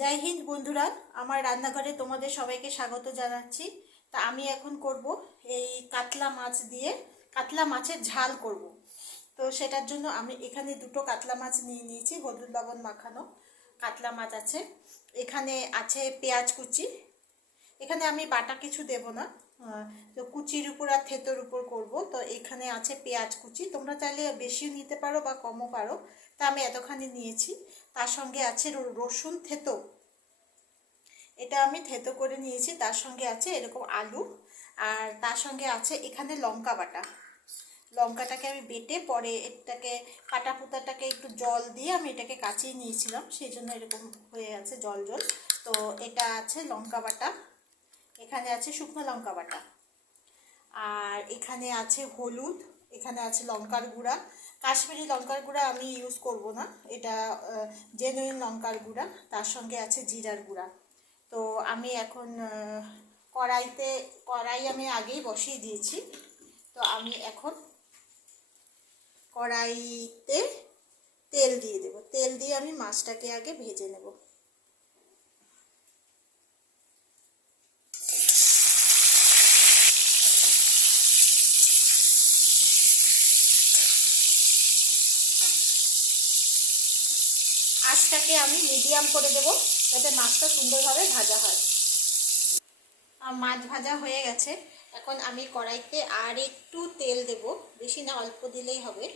জয় হিন্দ বন্ধুরা, আমার রান্নাঘরে তোমাদের সবাইকে স্বাগত জানাচ্ছি। তা আমি এখন করব এই কাতলা মাছ দিয়ে কাতলা মাছের ঝাল করব। তো সেটার জন্য আমি এখানে দুটো কাতলা মাছ নিয়ে নিয়েছি, হলুদ লবণ মাখানো কাতলা মাছ আছে। এখানে আছে পেঁয়াজ কুচি। এখানে আমি বাটা কিছু দেব না, তো কুচির উপর আর থেতোর উপর করব। তো এখানে আছে পেঁয়াজ কুচি, তোমরা চাইলে বেশিও নিতে পারো বা কমও পারো। তা আমি এতখানি নিয়েছি। তার সঙ্গে আছে রসুন থেতো, এটা আমি থেতো করে নিয়েছি। তার সঙ্গে আছে এরকম আলু, আর তার সঙ্গে আছে এখানে লঙ্কা বাটা। লঙ্কাটাকে আমি বেটে পরে এটাকে কাটা পুতাটাকে একটু জল দিয়ে আমি এটাকে কাচিয়ে নিয়েছিলাম, সেই জন্য এরকম হয়ে আছে জল জল। তো এটা আছে লঙ্কা বাটা, এখানে আছে শুকনো লঙ্কা বাটা, আর এখানে আছে হলুদ, এখানে আছে লঙ্কার গুঁড়া। কাশ্মীরি লঙ্কার গুঁড়া আমি ইউজ করব না, এটা জেনুইন লঙ্কার গুঁড়া। তার সঙ্গে আছে জিরার গুঁড়া। তো আমি এখন কড়াই আমি আগেই বসিয়ে দিয়েছি। তো আমি এখন কড়াইতে তেল দিয়ে দেব। তেল দিয়ে আমি মাছটাকে আগে ভেজে নেব। আঁচটাকে আমি মিডিয়াম করে দেব যাতে মাছটা সুন্দরভাবে ভাজা হয়। মাছ ভাজা হয়ে গেছে। এখন আমি কড়াইতে আর একটু তেল দেব, বেশি না, অল্প দিলেই হবে।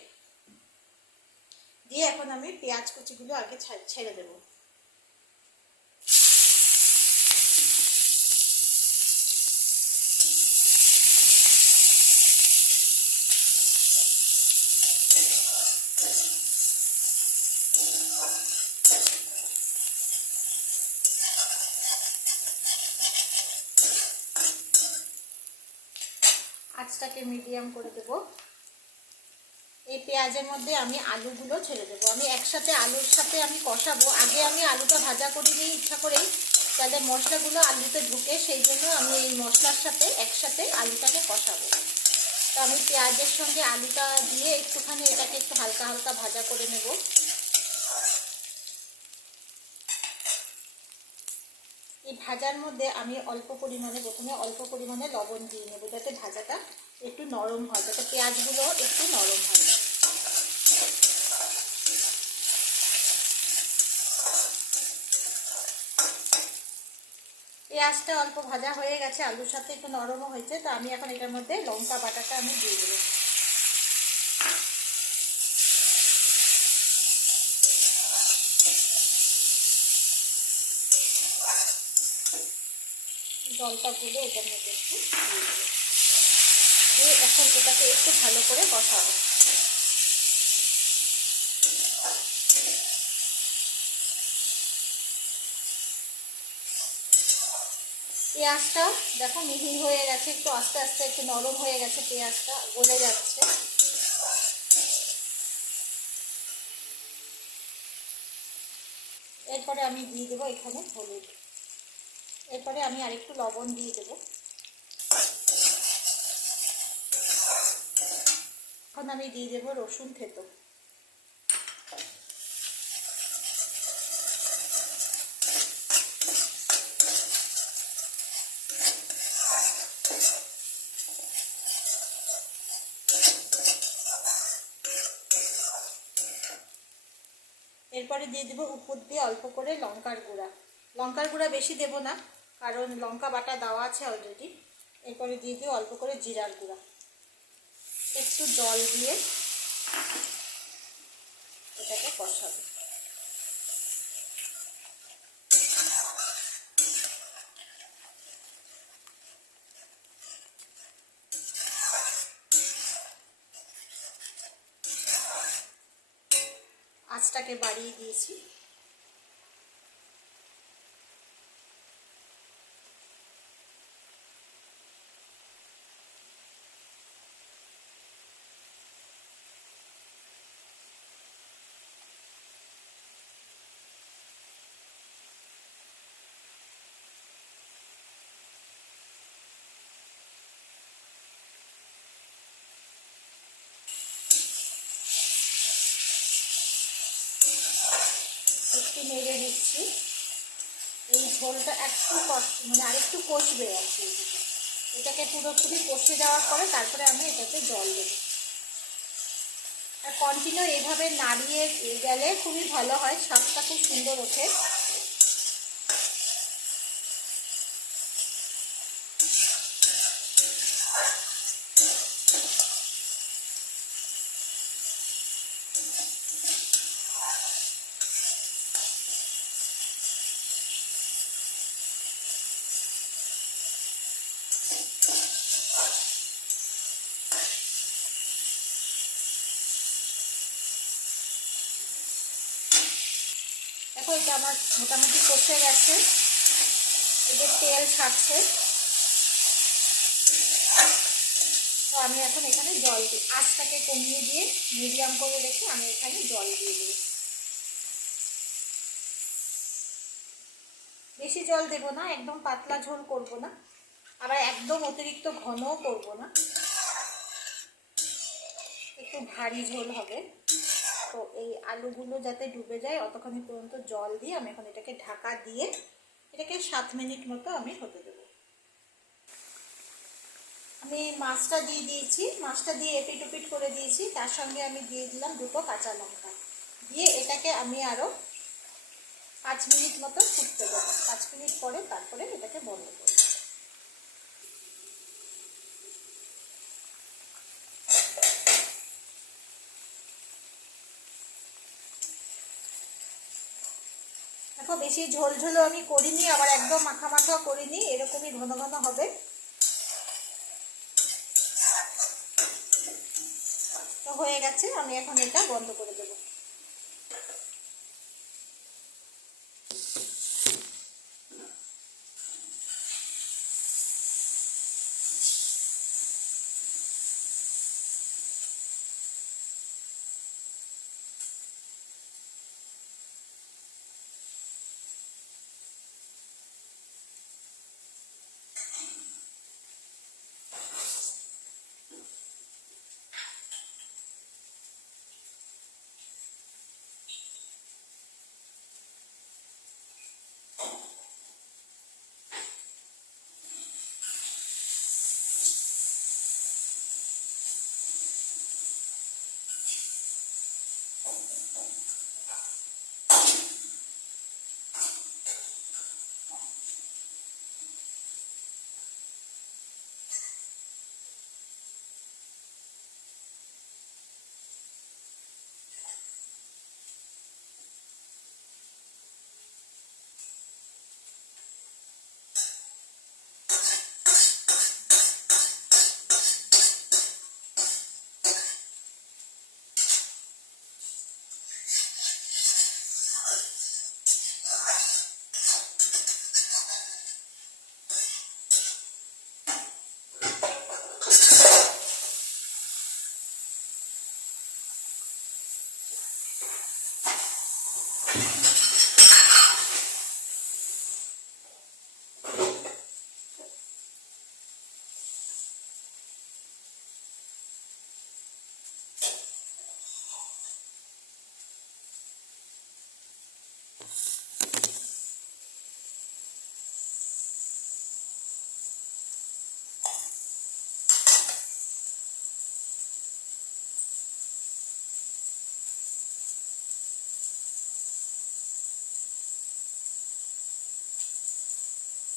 দিয়ে এখন আমি পেঁয়াজ কুচিগুলো আগে ছেড়ে দেব। আঁচটাকে মিডিয়াম করে দেব। এই পেঁয়াজের মধ্যে আমি আলুগুলো ছেড়ে দেবো। আমি একসাথে আলুর সাথে আমি কষাবো। আগে আমি আলুটা ভাজা করে নিই ইচ্ছা করেই, তাহলে মশলাগুলো আলুতে ঢুকে, সেই জন্য আমি এই মশলার সাথে একসাথে আলুটাকে কষাবো। তো আমি পেঁয়াজের সঙ্গে আলুটা দিয়ে একটুখানি এটাকে একটু হালকা হালকা ভাজা করে নেব। এই ভাজার মধ্যে আমি প্রথমে অল্প পরিমাণে লবণ দিয়ে নেব, যাতে ভাজাটা একটু নরম হয়, যাতে পেঁয়াজগুলো একটু নরম হয়। পেঁয়াজটা অল্প ভাজা হয়ে গেছে, আলুর সাথে একটু নরমও হয়েছে। তো আমি এখন এটার মধ্যে লঙ্কা বাটাটা আমি দিয়ে দেবো। জলটা তুলে এটার মধ্যে একটু দিয়ে দেবো। দিয়ে এখন এটাকে একটু ভালো করে কষাবো। পেঁয়াজটা দেখো মিহি হয়ে গেছে, একটু আস্তে আস্তে একটু নরম হয়ে গেছে, পেঁয়াজটা গলে যাচ্ছে। এরপরে আমি দিয়ে দেবো এখানে হলুদ। এরপরে আমি আরেকটু লবণ দিয়ে দেবো। এখন আমি দিয়ে দেবো রসুন থেতো। এরপরে দিয়ে দেবো উপর দিয়ে অল্প করে লঙ্কার গুঁড়া। লঙ্কার গুঁড়া বেশি দেব না, কারণ লঙ্কা বাটা দেওয়া আছে অলরেডি। এরপরে দিয়ে দিই অল্প করে জিরার গুঁড়া। একটু জল দিয়ে এটাকে কষাবো। আঁচটাকে বাড়িয়ে দিয়েছি। একটু নেড়ে দিচ্ছি। ঝোলটা একটু মানে আরেকটু কষবে আর কি। এটাকে পুরোপুরি কষে যাওয়ার পরে তারপরে আমি এটাতে জল দেবো। আর কন্টিনিউ এভাবে নাড়িয়ে গেলে খুবই ভালো হয়, স্বাদটা খুব সুন্দর ওঠে। দেখো এটা আমার মোটামুটি কষে গেছে, এদের তেল ছাড়ছে। তো আমি এখন এখানে জল দিই, আঁচটাকে কমিয়ে দিয়ে মিডিয়াম করে রেখে আমি এখানে জল দিয়ে দিই। বেশি জল দেব না, একদম পাতলা ঝোল করব না, আবার একদম অতিরিক্ত ঘনও করব না, একটু ভারী ঝোল হবে। তো এই আলুগুলো যাতে ডুবে যায় অতক্ষণ পর্যন্ত জল দিয়ে আমি এখন এটাকে ঢাকা দিয়ে এটাকে 7 মিনিট মতো আমি হতে দেবো। আমি মাছটা দিয়ে দিয়েছি, মাছটা দিয়ে এপিট ওপিট করে দিয়েছি, তার সঙ্গে আমি দিয়ে দিলাম 2টো কাঁচা লঙ্কা দিয়ে এটাকে আমি আরও 5 মিনিট মতো ফুটতে দেবো। 5 মিনিট পরে তারপরে এটাকে বন্ধ করব। দেখো বেশি ঝোল ঝোলও আমি করিনি, আবার একদম মাখা মাখা করিনি, এরকমই ঘন ঘন হবে। তো হয়ে গেছে, আমি এখন এটা বন্ধ করে দেবো।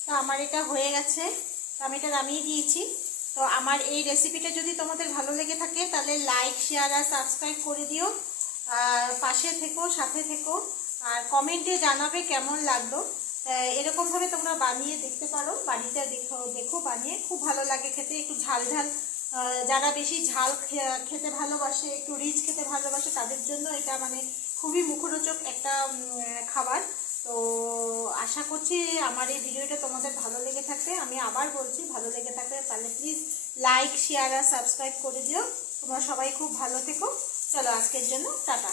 তো আমার এটা হয়ে গেছে, তো আমি এটা নামিয়ে দিয়েছি। তো আমার এই রেসিপিটা যদি তোমাদের ভালো লেগে থাকে তাহলে লাইক শেয়ার আর সাবস্ক্রাইব করে দিও, আর পাশে থেকো, সাথে থেকো, আর কমেন্টে জানাবে কেমন লাগলো। এরকমভাবে তোমরা বানিয়ে দেখতে পারো, বাড়িতে দেখো বানিয়ে, খুব ভালো লাগে খেতে। একটু ঝাল ঝাল, যারা বেশি ঝাল খেতে ভালোবাসে, একটু রিচ খেতে ভালোবাসে, তাদের জন্য এটা মানে খুবই মুখরোচক একটা খাবার। তো আশা করছি আমার এই ভিডিওটা তোমাদের ভালো লেগে থাকবে। আমি আবার বলছি, ভালো লেগে থাকবে তাহলে প্লিজ লাইক শেয়ার আর সাবস্ক্রাইব করে দিও। তোমরা সবাই খুব ভালো থেকো। চলো আজকের জন্য টাটা।